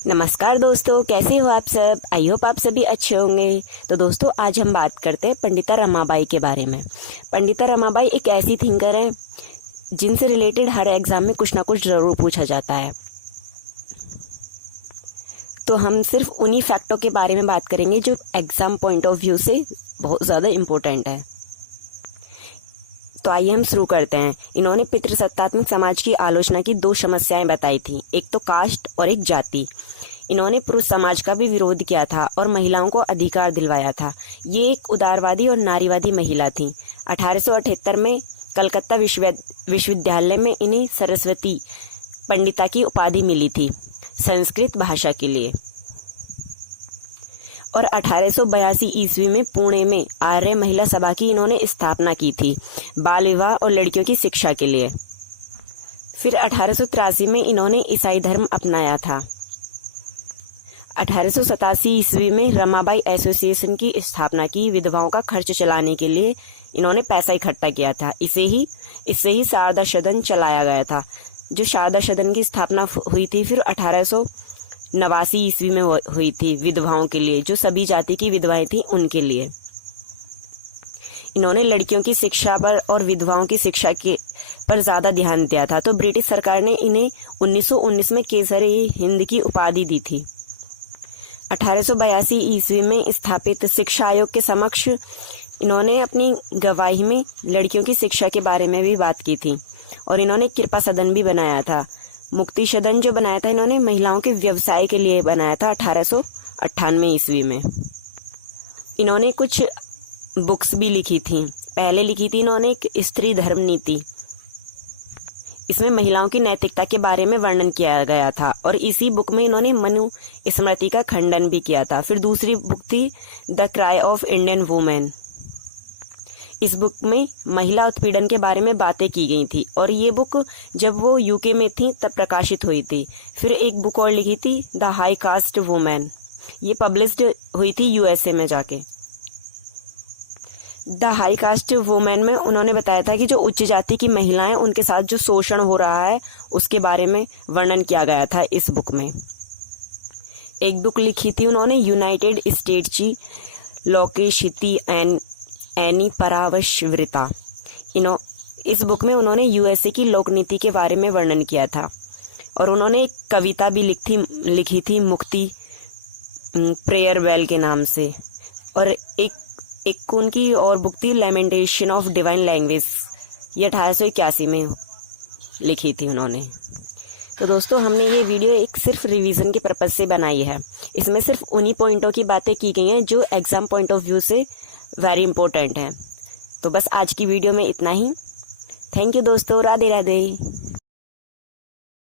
नमस्कार दोस्तों, कैसे हो आप सब। आई होप आप सभी अच्छे होंगे। तो दोस्तों, आज हम बात करते हैं पंडिता रमाबाई के बारे में। पंडिता रमाबाई एक ऐसी थिंकर है जिनसे रिलेटेड हर एग्जाम में कुछ ना कुछ जरूर पूछा जाता है। तो हम सिर्फ उन्हीं फैक्टों के बारे में बात करेंगे जो एग्जाम पॉइंट ऑफ व्यू से बहुत ज़्यादा इम्पोर्टेंट है। तो आइए हम शुरू करते हैं। इन्होंने पितृसत्तात्मक समाज की आलोचना की दो समस्याएं बताई थी, एक तो कास्ट और एक जाति। इन्होंने पुरुष समाज का भी विरोध किया था और महिलाओं को अधिकार दिलवाया था। ये एक उदारवादी और नारीवादी महिला थी। 1878 में कलकत्ता विश्वविद्यालय में इन्हें सरस्वती पंडिता की उपाधि मिली थी संस्कृत भाषा के लिए। और 1882 ईस्वी में पुणे में आर्य महिला सभा की इन्होंने स्थापना की थी बाल विवाह और लड़कियों की शिक्षा के लिए। फिर 1883 में इन्होंने ईसाई धर्म अपनाया था। 1887 ईस्वी में रमाबाई एसोसिएशन की स्थापना की। विधवाओं का खर्च चलाने के लिए इन्होंने पैसा इकट्ठा किया था। इससे ही शारदा सदन चलाया गया था, जो शारदा सदन की स्थापना हुई थी फिर 1889 ईस्वी में हुई थी विधवाओं के लिए, जो सभी जाति की विधवाएं थी उनके लिए। इन्होंने लड़कियों की शिक्षा पर और विधवाओं की शिक्षा के पर ज्यादा ध्यान दिया था। तो ब्रिटिश सरकार ने इन्हें 1919 में केसरी हिंद की उपाधि दी थी। 1882 ईस्वी में स्थापित शिक्षा आयोग के समक्ष इन्होंने अपनी गवाही में लड़कियों की शिक्षा के बारे में भी बात की थी। और इन्होंने कृपा सदन भी बनाया था। मुक्ति सदन जो बनाया था इन्होंने महिलाओं के व्यवसाय के लिए बनाया था 1898 ईस्वी में। इन्होंने कुछ बुक्स भी लिखी थी। पहले लिखी थी इन्होंने एक स्त्री धर्म नीति। इसमें महिलाओं की नैतिकता के बारे में वर्णन किया गया था और इसी बुक में इन्होंने मनु स्मृति का खंडन भी किया था। फिर दूसरी बुक थी the cry of Indian women. इस बुक में महिला उत्पीड़न के बारे में बातें की गई थी और ये बुक जब वो यूके में थी तब प्रकाशित हुई थी। फिर एक बुक और लिखी थी द हाई कास्ट वुमेन। ये पब्लिश्ड हुई थी यूएसए में जाके। द हाई कास्ट वुमेन में उन्होंने बताया था कि जो उच्च जाति की महिलाएं उनके साथ जो शोषण हो रहा है उसके बारे में वर्णन किया गया था इस बुक में। एक बुक लिखी थी उन्होंने यूनाइटेड स्टेट्स लोकेशिति एनी परावश्वृता। इस बुक में उन्होंने यूएसए की लोकनीति के बारे में वर्णन किया था। और उन्होंने एक कविता भी लिखी थी मुक्ति प्रेयर वेल के नाम से। और एक उनकी और बुक थी लेमेंटेशन ऑफ डिवाइन लैंग्वेज। ये 1881 में लिखी थी उन्होंने। तो दोस्तों, हमने ये वीडियो एक सिर्फ रिवीजन के पर्पज से बनाई है। इसमें सिर्फ उन्हीं पॉइंटों की बातें की गई हैं जो एग्जाम पॉइंट ऑफ व्यू से वेरी इंपॉर्टेंट है। तो बस आज की वीडियो में इतना ही। थैंक यू दोस्तों। राधे राधे।